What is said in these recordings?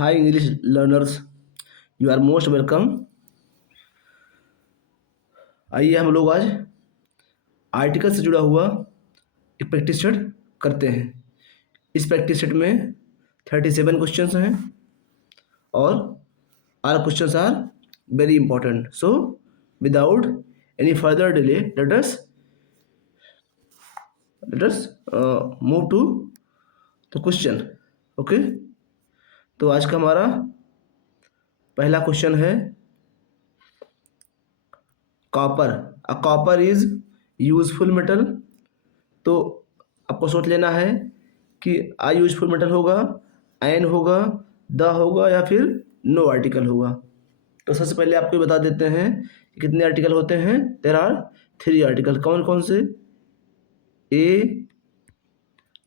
Hi English learners, you are most welcome. आइए हम लोग आज आर्टिकल से जुड़ा हुआ एक प्रैक्टिस सेट करते हैं। इस प्रैक्टिस सेट में 37 क्वेश्चंस हैं और our questions are very important. So without any further delay let us move to the question. Okay, तो आज का हमारा पहला क्वेश्चन है copper. A copper is useful metal. तो आपको सोच लेना है कि आ यूजफुल मेटल होगा, एन होगा, द होगा या फिर नो आर्टिकल होगा। तो सबसे पहले आपको ये बता देते हैं कि कितने आर्टिकल होते हैं। There are 3 article. कौन कौन से? ए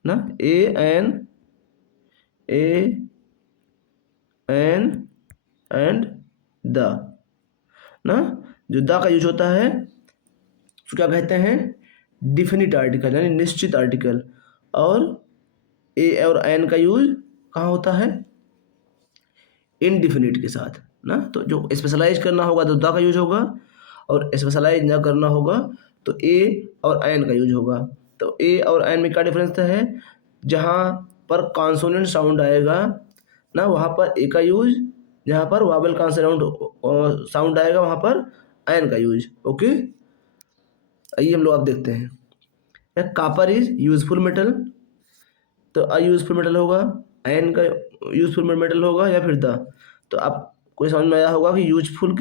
ना, ए एन एंड द ना। जो द का यूज होता है उसको क्या कहते हैं? डिफिनिट आर्टिकल यानी निश्चित आर्टिकल। और ए और एन का यूज कहाँ होता है? इनडिफिनिट के साथ ना। तो जो स्पेशलाइज करना होगा तो द का यूज होगा, और स्पेशलाइज ना करना होगा तो ए और एन का यूज होगा। तो ए और एन में क्या डिफरेंस है? जहाँ पर कॉन्सोनेंट साउंड आएगा ना वहाँ पर ए का यूज, जहाँ पर वावल कॉन्सोनेंट साउंड आएगा वहाँ पर एन का यूज। ओके, आइए हम लोग आप देखते हैं। Copper is useful metal. तो अ यूजफुल मेटल होगा, एन का यूजफुल मेटल होगा या फिर द। तो आपको समझ में आया होगा कि यूजफुल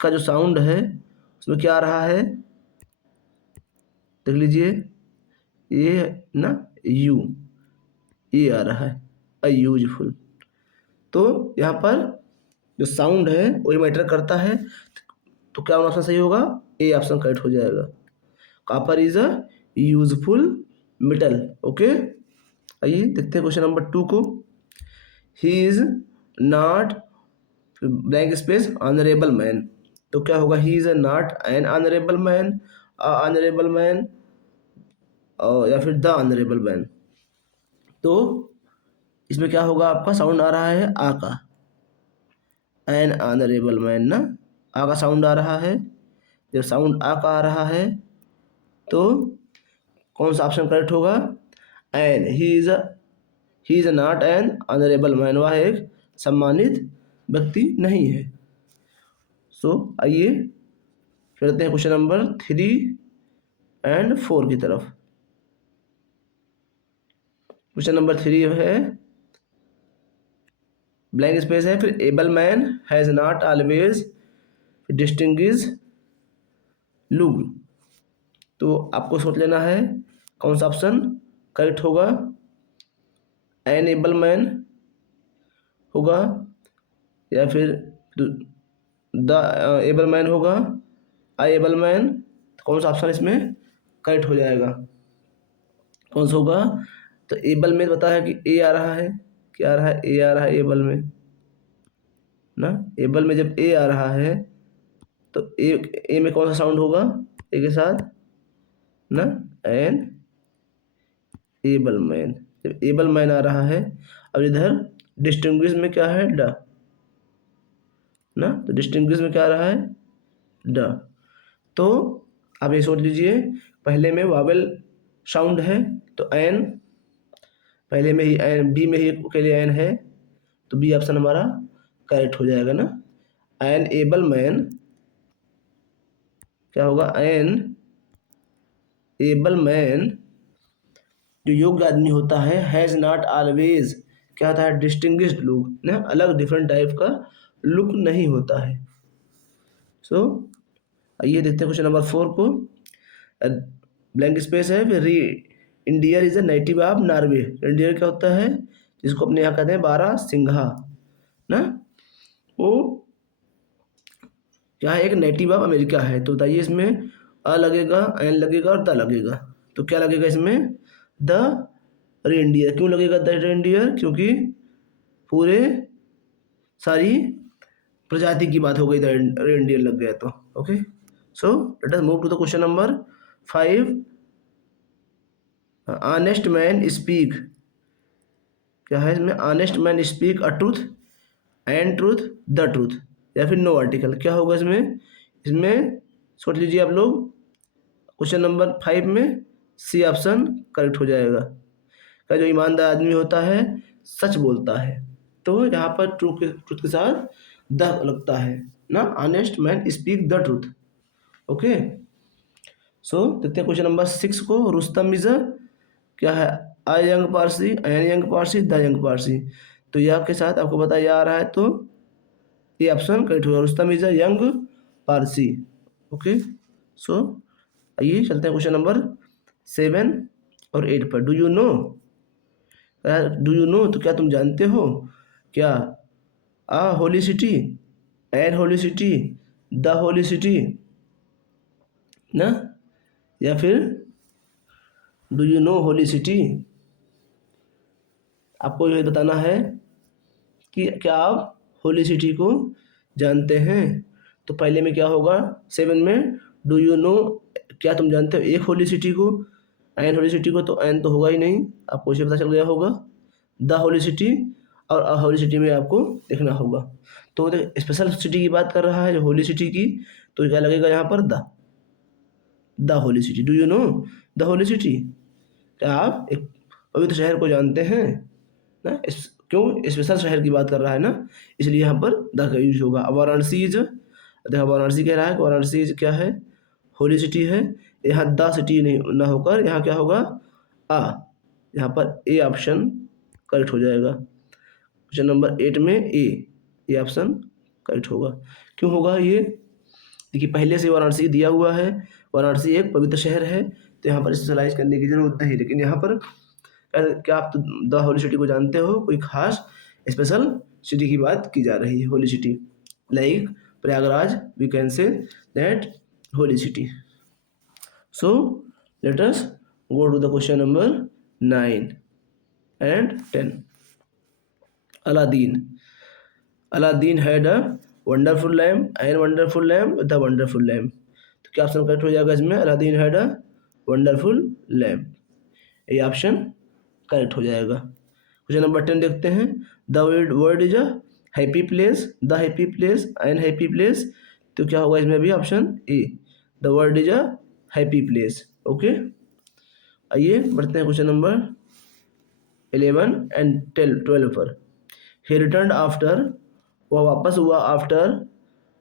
का जो साउंड है उसमें क्या आ रहा है, देख लीजिए। ये ना यू, ये आ रहा है अ यूजफुल। तो यहाँ पर जो साउंड है वही मैटर करता है। तो क्या ऑप्शन सही होगा? ए ऑप्शन करेक्ट हो जाएगा। Copper is a useful metal. Okay, आइए देखते हैं क्वेश्चन नंबर 2 को। ही is not blank space honourable man. तो क्या होगा? ही is not an honourable man, a honourable man, या फिर द ऑनरेबल मैन। तो इसमें क्या होगा? आपका साउंड आ रहा है आ का, एन ऑनरेबल मैन ना। आ का साउंड आ रहा है। जब साउंड आ का आ रहा है तो कौन सा ऑप्शन करेक्ट होगा? An. He is not an honourable man, वह एक सम्मानित व्यक्ति नहीं है। सो आइए चलते हैं क्वेश्चन नंबर 3 एंड 4 की तरफ। क्वेश्चन नंबर 3 है, ब्लैंक स्पेस है, फिर able man has not always distinguish look. तो आपको सोच लेना है कौन सा ऑप्शन करेक्ट होगा। एन एबल मैन होगा या फिर द एबल मैन होगा, आई एबल मैन। कौन सा ऑप्शन इसमें करेक्ट हो जाएगा? कौन सा होगा? तो एबल में पता है कि ए आ रहा है, क्या आ रहा है? ए आ रहा है एबल में ना। एबल में जब ए आ रहा है तो ए में कौन सा साउंड होगा? ए के साथ ना, एन एबल मैन। जब एबल मैन आ रहा है, अब इधर डिस्टिंग्विश में क्या है? ड ना। तो डिस्टिंग्विश में क्या आ रहा है? ड। तो आप ये सोच लीजिए, पहले में वावेल साउंड है तो एन, पहले में ही एन, बी में ही के लिए एन है, तो बी ऑप्शन हमारा करेक्ट हो जाएगा ना। एन एबल मैन क्या होगा? एन एबल मैन जो योग्य आदमी होता है, हैज नॉट ऑलवेज क्या होता है? डिस्टिंग्विश्ड लुक ना, अलग डिफरेंट टाइप का लुक नहीं होता है। सो आइए देखते हैं क्वेश्चन नंबर 4 को। ब्लैंक स्पेस है, फिर इंडियर is a native of Norway. इंडियर क्या होता है? जिसको अपने यहाँ कहते हैं 12 सिंघा ना। वो क्या है? एक नेटिव ऑफ अमेरिका है। तो बताइए इसमें अ लगेगा, एन लगेगा और द लगेगा। तो क्या लगेगा इसमें? The reindeer. क्यों लगेगा द रेंडियर? क्योंकि पूरे सारी प्रजाति की बात हो गई, रेंडियर लग गया तो। Okay, so let us move to the question number 5। Honest man speak, क्या है इसमें? Honest man speak a truth and truth, the truth, या फिर नो आर्टिकल। क्या होगा इसमें? इसमें सोच लीजिए आप लोग, क्वेश्चन नंबर 5 में सी ऑप्शन करेक्ट हो जाएगा। का जो ईमानदार आदमी होता है सच बोलता है, तो यहाँ पर ट्रूथ के साथ द लगता है ना। Honest man speak the truth. Okay, so देखते हैं क्वेश्चन नंबर 6 को। रुस्तम इज क्या है? A young Parsi, an young Parsi, the young Parsi. तो यह के साथ आपको बताया जा रहा है, तो ये ऑप्शन करेक्ट होगा, Rustam is a young Parsi. Okay, so आइए चलते हैं क्वेश्चन नंबर 7 और 8 पर। Do you know, do you know तो क्या तुम जानते हो? क्या a holy city, an holy city, the holy city ना, या फिर do you know holy city? आपको ये बताना है कि क्या आप होली सिटी को जानते हैं। तो पहले में क्या होगा? 7 में डू यू नो, क्या तुम जानते हो एक होली सिटी को, एन होली सिटी को, तो एन तो होगा ही नहीं, आपको इसे पता चल गया होगा। द होली सिटी और अ होली सिटी में आपको देखना होगा। तो स्पेशल सिटी की बात कर रहा है, जो होली सिटी की, तो क्या लगेगा यहाँ पर? The holy city. Do you know the holy city? क्या आप एक पवित्र शहर को जानते हैं ना? क्यों? स्पेशल शहर की बात कर रहा है ना, इसलिए यहाँ पर द का यूज होगा। अब वाराणसी इज, देखो वाराणसी कह रहा है, वाराणसी इज क्या है? होली सिटी है। यहाँ द सिटी नहीं ना होकर यहाँ क्या होगा? आ, यहाँ पर ए ऑप्शन करेक्ट हो जाएगा। क्वेश्चन नंबर 8 में ए ऑप्शन करेक्ट होगा। क्यों होगा ये? देखिए पहले से वाराणसी दिया हुआ है, वाराणसी एक पवित्र शहर है, तो यहाँ पर स्पेशलाइज करने की जरूरत नहीं। लेकिन यहाँ पर क्या आप तो द होली सिटी को जानते हो? कोई खास स्पेशल सिटी की बात की जा रही है, holy city, like Prayagraj, we can say that holy city. So let us go to the question number 9 and 10. Aladdin. Aladdin had a wonderful lamp and wonderful lamp the wonderful lamp. तो क्या option correct हो जाएगा इसमें? Aladdin had a wonderful lamp, ये option correct हो जाएगा। Question number 10 देखते हैं। The word is a happy place, the happy place and happy place, तो क्या होगा इसमें भी? Option A, the word is a happy place. Okay, आइए बढ़ते हैं क्वेश्चन नंबर 11 एंड 12 पर। ही रिटर्न आफ्टर, वह वापस हुआ आफ्टर,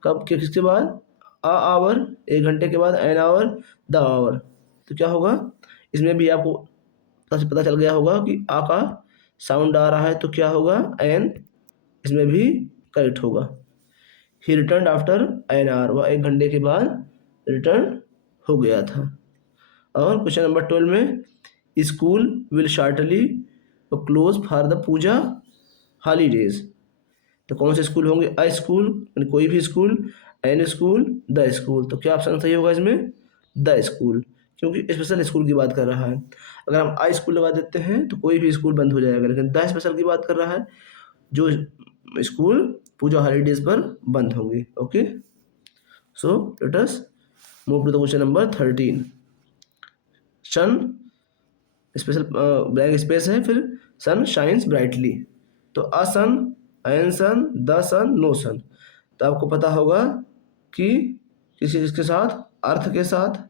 कब के किसके बाद? अ आवर, एक घंटे के बाद, एन आवर, द आवर, तो क्या होगा? इसमें भी आपको पता चल गया होगा कि आ का साउंड आ रहा है, तो क्या होगा? एन, इसमें भी करेक्ट होगा। ही रिटर्न आफ्टर एन आवर, वह एक घंटे के बाद रिटर्न हो गया था। और क्वेश्चन नंबर 12 में, school will shortly close for the Puja holidays, तो कौन से स्कूल होंगे? अ स्कूल, कोई भी school, an school, the school, तो क्या ऑप्शन सही होगा इसमें? द स्कूल, क्योंकि स्पेशल स्कूल की बात कर रहा है। अगर हम आई स्कूल लगा देते हैं तो कोई भी स्कूल बंद हो जाएगा, लेकिन द स्पेशल की बात कर रहा है, जो स्कूल पूजा हॉलीडेज पर बंद होंगे। Okay, so let us move to the question number 13। Sun, special blank space है, फिर सन शाइन्स ब्राइटली, तो a sun, an sun, the sun, no sun, तो आपको पता होगा कि किसके साथ? अर्थ के साथ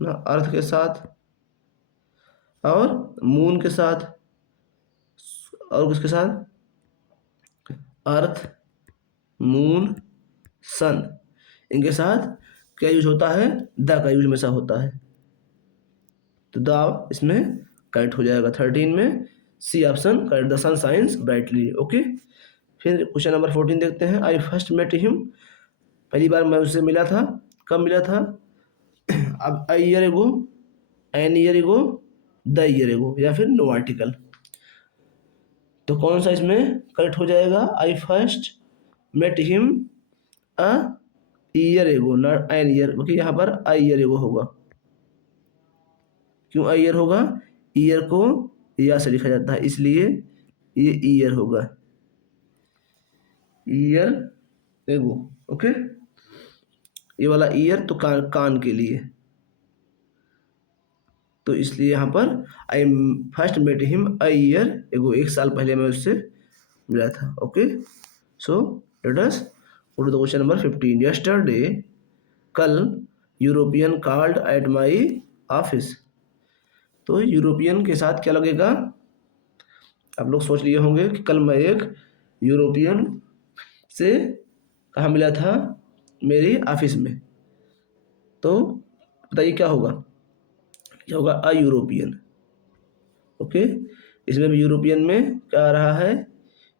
ना, अर्थ के साथ और मून के साथ, और किसके साथ? अर्थ, मून, सन, इनके साथ क्या यूज होता है? द का यूज हमेशा होता है, तो द इसमें करेक्ट हो जाएगा। 13 में C option correct, the sun shines brightly. Okay, फिर क्वेश्चन नंबर 14 देखते हैं। आई फर्स्ट मेट हिम, पहली बार मैं उससे मिला था, कब मिला था? अब a year ago, an year ago, the year ago, या फिर नो आर्टिकल, तो कौन सा इसमें करेक्ट हो जाएगा? I first met him a year ago, not an year, क्योंकि यहाँ पर अ ईयर एगो होगा। क्यों अ ईयर होगा? ईयर को या से लिखा जाता है, इसलिए ये ईयर होगा, ईयर एगो। ओके, ये वाला ईयर तो कान के लिए, तो इसलिए यहाँ पर I first met him a year ago, एक साल पहले मैं उससे मिला था। Okay, so let us go to the question number 15। Yesterday, कल, European called at my office. तो यूरोपियन के साथ क्या लगेगा? आप लोग सोच लिए होंगे कि कल मैं एक यूरोपियन से कहाँ मिला था? मेरी ऑफिस में। तो बताइए क्या होगा? क्या होगा? A European. ओके, इसमें भी यूरोपियन में क्या आ रहा है?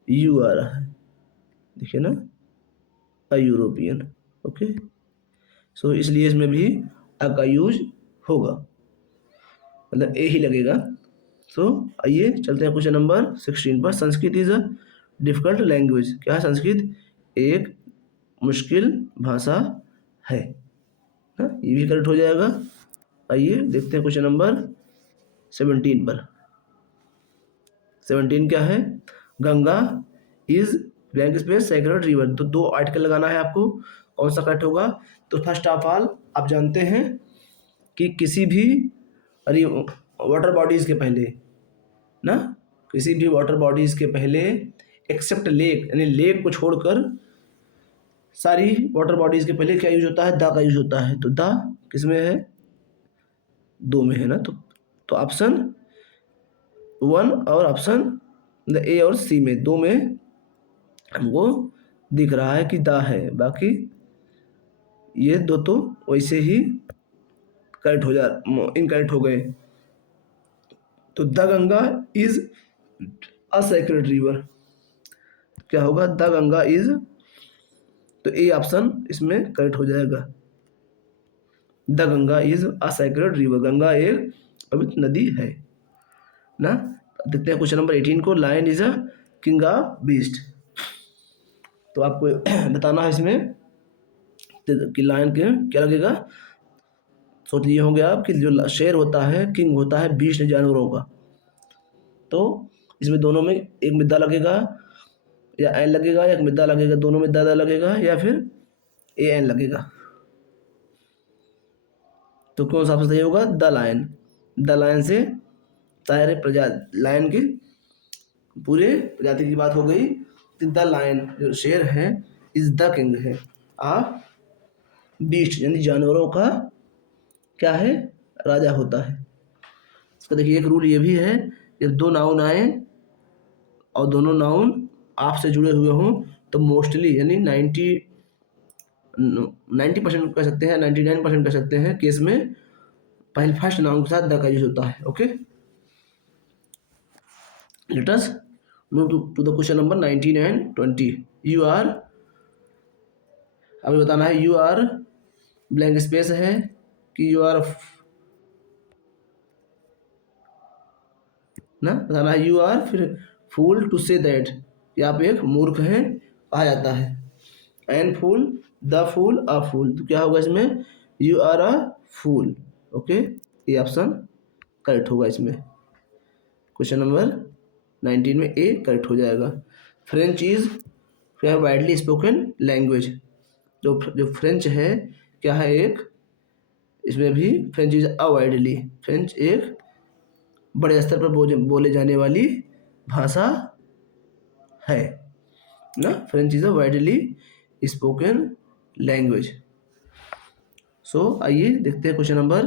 यू आ रहा है, देखिए ना, अ यूरोपियन। ओके, सो इसलिए इसमें भी अ का यूज होगा, मतलब ए ही लगेगा। सो आइए चलते हैं क्वेश्चन नंबर 16 पर। Sanskrit is a difficult language. क्या है संस्कृत? एक मुश्किल भाषा है ना, ये भी करेक्ट हो जाएगा। आइए देखते हैं क्वेश्चन नंबर 17 पर। 17 क्या है? Ganga is blank space sacred river. तो 2 आर्टिकल लगाना है आपको, कौन सा करेक्ट होगा? तो फर्स्ट ऑफ ऑल आप जानते हैं कि किसी भी वाटर बॉडीज के पहले ना, किसी भी वाटर बॉडीज के पहले एक्सेप्ट लेक, यानी लेक को छोड़कर सारी वाटर बॉडीज के पहले क्या यूज होता है? द का यूज होता है। तो द किस में है? 2 में है ना। तो ऑप्शन 1 और ऑप्शन ए और सी में, 2 में हमको दिख रहा है कि द है, बाकी ये 2 तो वैसे ही करेक्ट हो जा इनकरेक्ट हो गए। तो the Ganga is a sacred river, क्या होगा? द गंगा इज, तो ए ऑप्शन इसमें करेक्ट हो जाएगा। The Ganga is a sacred river, Ganga एक पवित्र नदी है ना। देखते हैं क्वेश्चन नंबर 18 को। Lion is a king of beast. तो आपको बताना है इसमें कि लायन के क्या लगेगा। सोच लिए होंगे आप कि जो शेर होता है किंग होता है बीस्ट जानवरों का। तो इसमें दोनों में एक में द लगेगा या एन लगेगा, या एक में द लगेगा, दोनों में द लगेगा, या फिर ए एन लगेगा। तो कौन सा ऑप्शन सही होगा? The lion. द लायन से सारे प्रजाति, लायन की पूरे प्रजाति की बात हो गई। द लायन जो शेर है इज द किंग है, आप बीस्ट यानी जानवरों का क्या है? राजा होता है। इसका देखिए एक रूल ये भी है, जब 2 नाउन आए और दोनों नाउन आप से जुड़े हुए हों तो मोस्टली यानी 90% कह सकते हैं, 99% कह सकते हैं केस में पहले फर्स्ट नाउन के साथ द का यूज होता है। Okay, let us move to the question number 19 and 20। You are, अभी बताना है यू आर ब्लैंक स्पेस है कि यू आर ना, बताना है यू आर फिर फूल टू से दैट, कि आप एक मूर्ख हैं कहा जाता है। एंड फूल, द फूल, अ फूल, तो क्या होगा इसमें? You are a fool. Okay, ये ऑप्शन करेक्ट होगा इसमें। क्वेश्चन नंबर 19 में ए करेक्ट हो जाएगा। French is widely spoken language. जो फ्रेंच है क्या है? एक, इसमें भी French is a widely, French एक बड़े स्तर पर बोले जाने वाली भाषा है ना। French is a widely spoken language. So आइए देखते हैं क्वेश्चन नंबर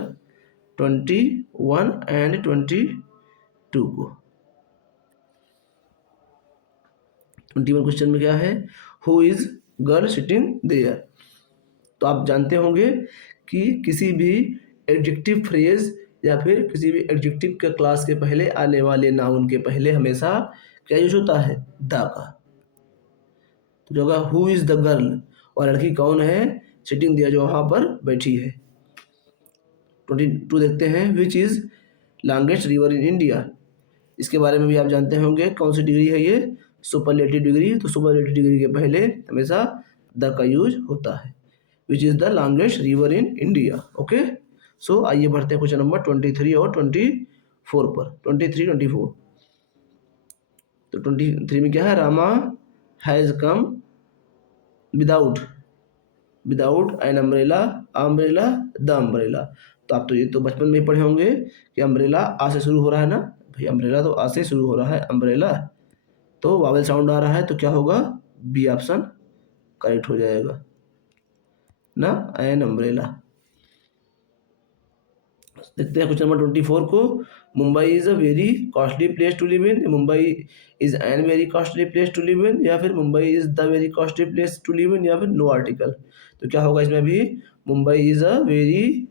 21 एंड 22 को। 21 क्वेश्चन में क्या है? Who is girl sitting there. तो आप जानते होंगे कि किसी भी एडजेक्टिव फ्रेज या फिर किसी भी एडजेक्टिव के क्लास के पहले आने वाले नाउन के पहले हमेशा क्या यूज होता है? द का। तो जो होगा हु इज द गर्ल, और लड़की कौन है? सिटिंग दिया, जो वहां पर बैठी है। 22 देखते हैं। Which is longest river in India. इसके बारे में भी आप जानते होंगे, कौन सी डिग्री है ये? Superlative degree. तो सुपरलेटिव डिग्री के पहले हमेशा द का यूज होता है। Which is the longest river in India. Okay, so आइए बढ़ते हैं क्वेश्चन नंबर 23 और 24 पर। 23, 24। तो 23 में क्या है? Rama has come without an umbrella, umbrella, the umbrella. तो आप तो ये तो बचपन में ही पढ़े होंगे कि अम्ब्रेला आ से शुरू हो रहा है ना भाई, अम्ब्रेला तो आ से शुरू हो रहा है, अम्ब्रेला तो वावल साउंड आ रहा है, तो क्या होगा, बी ऑप्शन करेक्ट हो जाएगा ना, एन अम्ब्रेला। देखते हैं क्वेश्चन नंबर 24 को। Mumbai is a very costly place to live in, Mumbai is an very costly place to live in, या फिर Mumbai is the very costly place to live in, या फिर नो आर्टिकल। तो क्या होगा इसमें भी, Mumbai is a very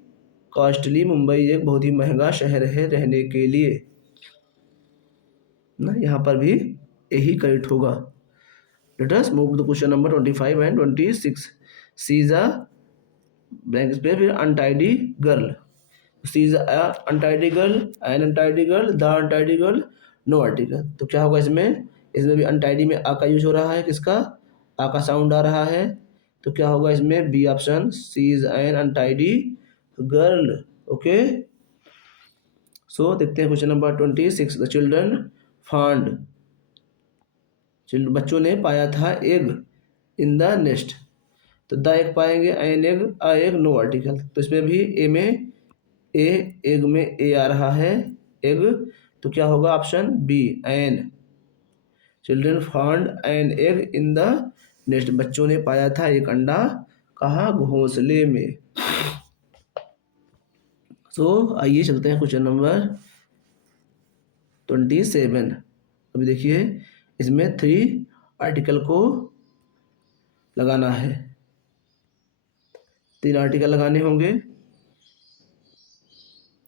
costly, Mumbai एक बहुत ही महंगा शहर है रहने के लिए ना, यहाँ पर भी यही करेक्ट होगा। Let us move to question number 25 and 26। She is a blank space, फिर untidy girl, she is untidy girl, an untidy girl, the untidy girl, no article. तो क्या होगा इसमें, इसमें भी अनटाइडी में आ का यूज हो रहा है, किसका, आ का साउंड आ रहा है, तो क्या होगा इसमें, B option, she is an untidy girl. Okay, so देखते हैं question number 26। The children found, बच्चों ने पाया था एग इन द नेस्ट, तो द एग पाएंगे, an egg, a egg, no article. तो इसमें भी ए में ए, एग में ए आ रहा है, एग, तो क्या होगा option B, an. Children found an egg in the nest, बच्चों ने पाया था एक अंडा कहाँ, घोंसले में। सो आइए चलते हैं क्वेश्चन नंबर 27। अभी देखिए इसमें 3 आर्टिकल को लगाना है, 3 आर्टिकल लगाने होंगे,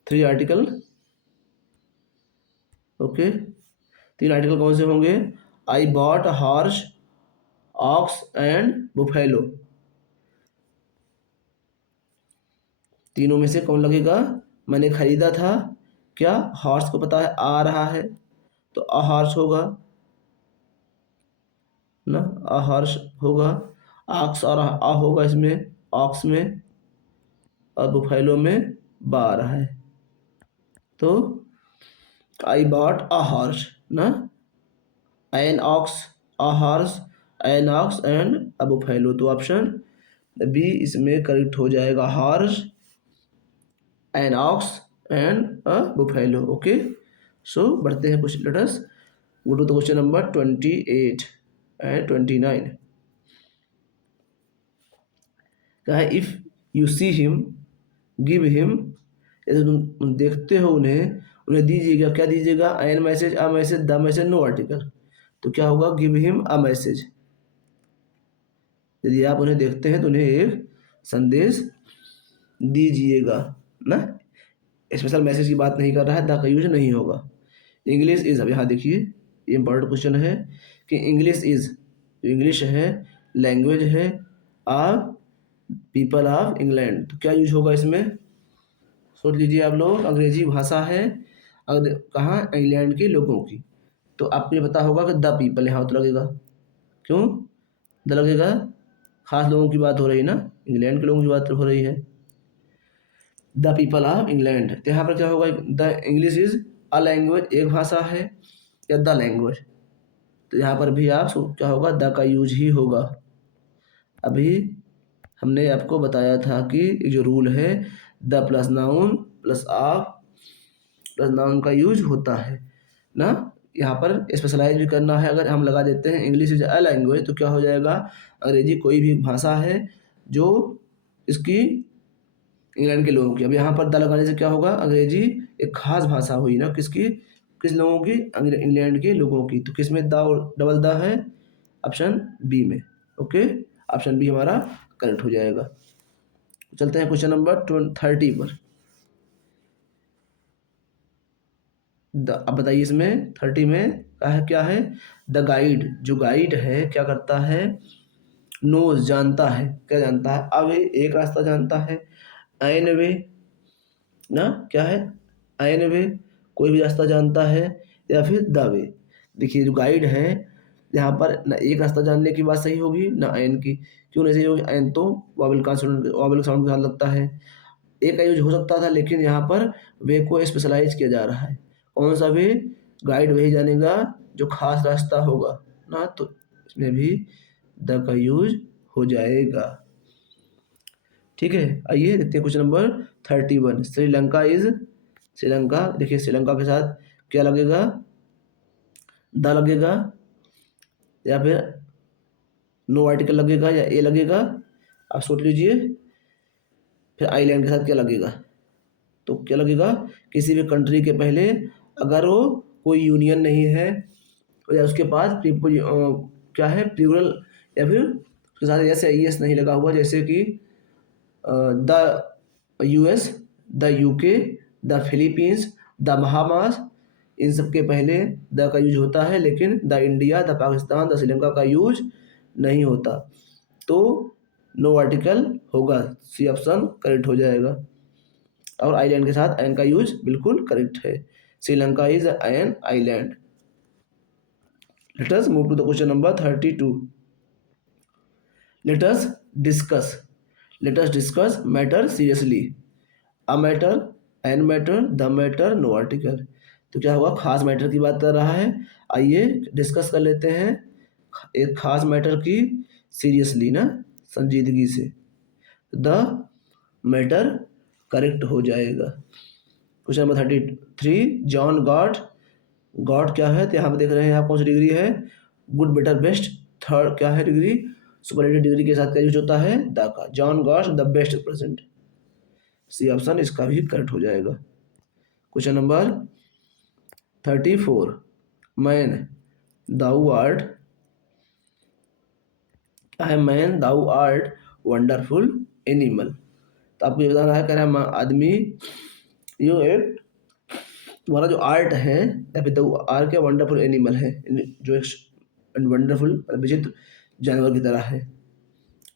3 आर्टिकल। ओके, 3 आर्टिकल कौन से होंगे, I bought horse, ox and buffalo, तीनों में से कौन लगेगा, मैंने खरीदा था, क्या, हॉर्स को पता है आ रहा है, तो अ हॉर्स होगा ना, अ हॉर्स होगा, ऑक्स और आ होगा इसमें, ऑक्स में, और बुफेलो में बा आ रहा है, तो आई बॉट अ हॉर्स ना, an ox, a horse, an ox and a buffalo, तो ऑप्शन बी इसमें करेक्ट हो जाएगा, horse, an ox and a buffalo. Okay, so बढ़ते हैं question, let us go to the question number 28 and 29। क्या है, if you see him give him, यदि तुम देखते हो उन्हें, उन्हें दीजिएगा, क्या दीजिएगा, an message, a message, the message, no article. तो क्या होगा, गिव हिम अ मैसेज, यदि आप उन्हें देखते हैं तो उन्हें एक संदेश दीजिएगा ना, स्पेशल मैसेज की बात नहीं कर रहा है, द का यूज नहीं होगा। इंग्लिश इज, अब यहाँ देखिए ये इंपॉर्टेंट क्वेश्चन है कि इंग्लिश इज, इंग्लिश है, लैंग्वेज है ऑफ पीपल ऑफ इंग्लैंड, तो क्या यूज होगा इसमें, सोच लीजिए आप लोग, अंग्रेजी भाषा है, अगर कहाँ, इंग्लैंड के लोगों की, तो आपको ये पता होगा कि द पीपल यहाँ तो लगेगा, क्यों द लगेगा, खास लोगों की बात हो रही है ना, इंग्लैंड के लोगों की बात हो रही है, द पीपल ऑफ इंग्लैंड, तो यहाँ पर क्या होगा, the English is a language, एक भाषा है, या द लैंग्वेज, तो यहाँ पर भी आप क्या होगा, द का यूज ही होगा। अभी हमने आपको बताया था कि ये जो रूल है, the plus noun plus of plus noun का यूज होता है ना, यहाँ पर स्पेशलाइज भी करना है, अगर हम लगा देते हैं इंग्लिश इज अ लैंग्वेज, तो क्या हो जाएगा, अंग्रेजी कोई भी भाषा है जो इसकी इंग्लैंड के लोगों की, अब यहाँ पर द लगाने से क्या होगा, अंग्रेजी एक खास भाषा हुई ना, किसकी, किस लोगों की, इंग्लैंड के लोगों की, तो किस में द, डबल द है, ऑप्शन बी में। ओके, ऑप्शन बी हमारा करेक्ट हो जाएगा। चलते हैं क्वेश्चन नंबर 30 पर। अब बताइए इसमें 30 में क्या है, द गाइड, जो गाइड है क्या करता है, नोज जानता है, क्या जानता है, अवे एक रास्ता जानता है, एन वे ना, क्या है, एन वे कोई भी रास्ता जानता है, या फिर द वे। देखिए जो गाइड है यहाँ पर ना एक रास्ता जानने की बात सही होगी ना एन की, क्यों नहीं सही होगी, एन तो वॉवेल कॉन्सोनेंट, वॉवेल साउंड के साथ लगता है, ए का यूज हो सकता था, लेकिन यहाँ पर वे को स्पेशलाइज किया जा रहा है, कौन सा वे, गाइड वही जानेगा जो खास रास्ता होगा ना, तो इसमें भी द का यूज हो जाएगा। ठीक है, आइए देखते हैं question number 31। Sri Lanka is, Sri Lanka, देखिए श्रीलंका के साथ क्या लगेगा, द लगेगा, या फिर नो आर्टिकल लगेगा या ए लगेगा, आप सोच लीजिए। फिर आइलैंड के साथ क्या लगेगा, तो क्या लगेगा, किसी भी कंट्री के पहले अगर वो कोई यूनियन नहीं है या उसके पास क्या है प्लूरल, या फिर उसके साथ जैसे एस नहीं लगा हुआ, जैसे कि the US, the UK, the Philippines, the Bahamas, इन सब के पहले द का यूज होता है, लेकिन the India, the Pakistan, the Sri Lanka का यूज नहीं होता। तो नो आर्टिकल होगा, सी ऑप्शन करेक्ट हो जाएगा। और आइलैंड के साथ एन का यूज बिल्कुल करेक्ट है, Sri Lanka is an island. Let us move to the question number 32। Let us discuss matter seriously. A matter, an matter, the matter, no article. तो क्या होगा, खास मैटर की बात कर रहा है। आइए डिस्कस कर लेते हैं एक खास मैटर की सीरियसली ना, संजीदगी से। द मैटर करेक्ट हो जाएगा। क्वेश्चन नंबर 33, जॉन गॉट क्या है, तो यहाँ पे देख रहे हैं आप कौन सी डिग्री है, गुड बेटर बेस्ट। थर्ड क्या है डिग्री, सुपरलेटिव डिग्री के साथ क्या यूज होता है, द का। John got the best present, C option इसका भी करेक्ट हो जाएगा। Question number 34, man thou art क्या है, man thou art wonderful animal. तो आपको ये बताना है, कह रहा है आदमी, यो एक तुम्हारा जो आर्ट है या फिर दाउ आर्ट क्या वंडरफुल एनिमल है, जो एक वंडरफुल विचित्र जानवर की तरह है।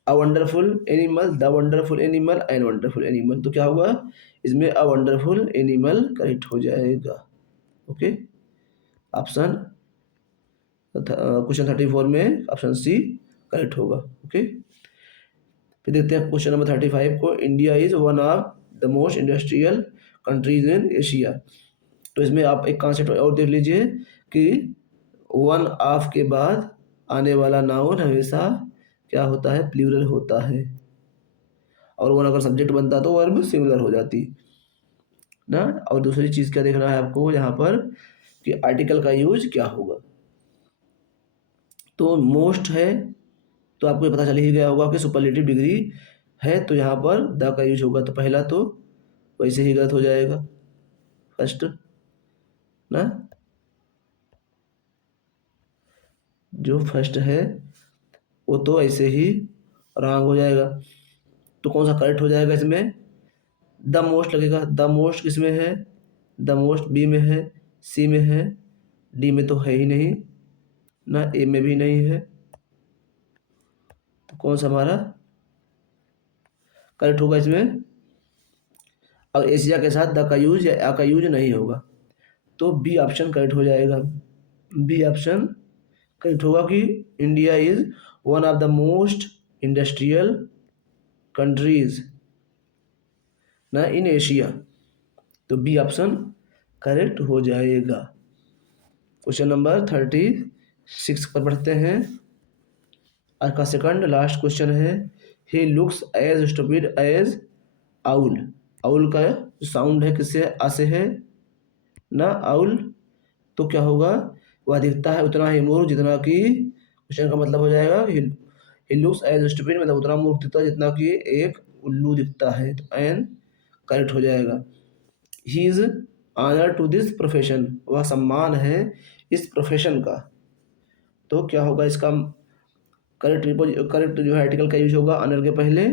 A wonderful animal, the wonderful animal, N wonderful animal. तो क्या होगा इसमें, अ वंडरफुल एनिमल करेक्ट हो जाएगा। ओके, ऑप्शन क्वेश्चन 34 में ऑप्शन सी करेक्ट होगा। ओके, फिर देखते हैं क्वेश्चन नंबर 35 को। India is one of the most industrial countries in Asia. तो इसमें आप एक कॉन्सेप्ट और देख लीजिए कि वन ऑफ के बाद आने वाला नाउन हमेशा क्या होता है, प्लूरल होता है, और वन अगर सब्जेक्ट बनता तो वर्ब सिंगुलर हो जाती ना। और दूसरी चीज क्या देखना है आपको यहाँ पर, कि आर्टिकल का यूज क्या होगा। तो मोस्ट है, तो आपको ये पता चल ही गया होगा कि सुपरलेटिव डिग्री है, तो यहाँ पर द का यूज होगा। तो पहला तो वैसे ही गलत हो जाएगा, फर्स्ट ना, जो फर्स्ट है वो तो ऐसे ही रॉन्ग हो जाएगा। तो कौन सा करेक्ट हो जाएगा इसमें, द मोस्ट लगेगा। द मोस्ट किस में है, द मोस्ट बी में है, सी में है, डी में तो है ही नहीं ना, ए में भी नहीं है। तो कौन सा हमारा करेक्ट होगा इसमें, और एशिया के साथ द का यूज या आ का यूज नहीं होगा, तो बी ऑप्शन करेक्ट हो जाएगा। बी ऑप्शन करेक्ट होगा कि India is one of the most industrial countries ना इन एशिया, तो बी ऑप्शन करेक्ट हो जाएगा। क्वेश्चन नंबर 36 पर बढ़ते हैं। आज का सेकंड लास्ट क्वेश्चन है, he looks as stupid as owl. Owl का जो साउंड है किससे, आ से है ना, आउल। तो क्या होगा, वह दिखता है उतना ही मूर्ख जितना कि, क्वेश्चन का मतलब हो जाएगा ही लुक्स एज स्टूपिड, मतलब उतना मूर्ख दिखता है जितना कि एक उल्लू दिखता है। तो एन करेक्ट हो जाएगा। He is honour to this profession, वह सम्मान है इस प्रोफेशन का। तो क्या होगा इसका करेक्ट जो है आर्टिकल का यूज होगा, ऑनर के पहले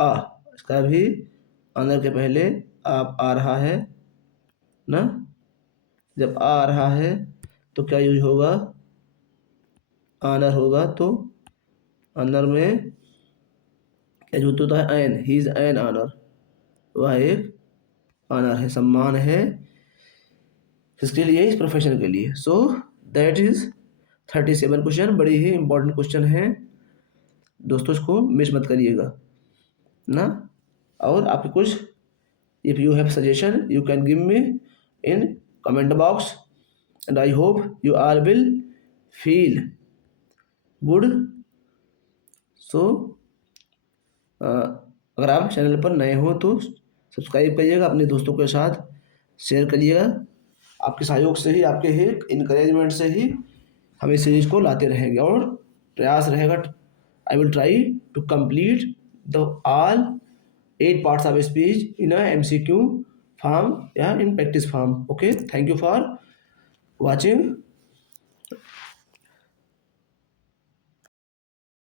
आ, इसका भी ऑनर के पहले आ रहा है ना। जब आ रहा है तो क्या यूज होगा, ऑनर होगा। तो ऑनर में क्या यूज होता है, an, he is an honour, वह एक ऑनर है, सम्मान है किसके लिए, इस प्रोफेशन के लिए। सो दैट इज 37 क्वेश्चन, बड़ी ही इंपॉर्टेंट क्वेश्चन है दोस्तों, इसको मिस मत करिएगा ना। और आपके कुछ, if you have suggestion you can give me in comment box, and I hope you are will feel good. So अगर आप चैनल पर नए हो तो सब्सक्राइब करिएगा, अपने दोस्तों के साथ शेयर करिएगा। आपके सहयोग से ही, आपके ही इनकरेजमेंट से ही हम इस सीरीज को लाते रहेंगे और प्रयास रहेगा, I will try to complete the all 8 parts of speech in a MCQ form या in practice form. Okay, thank you for watching.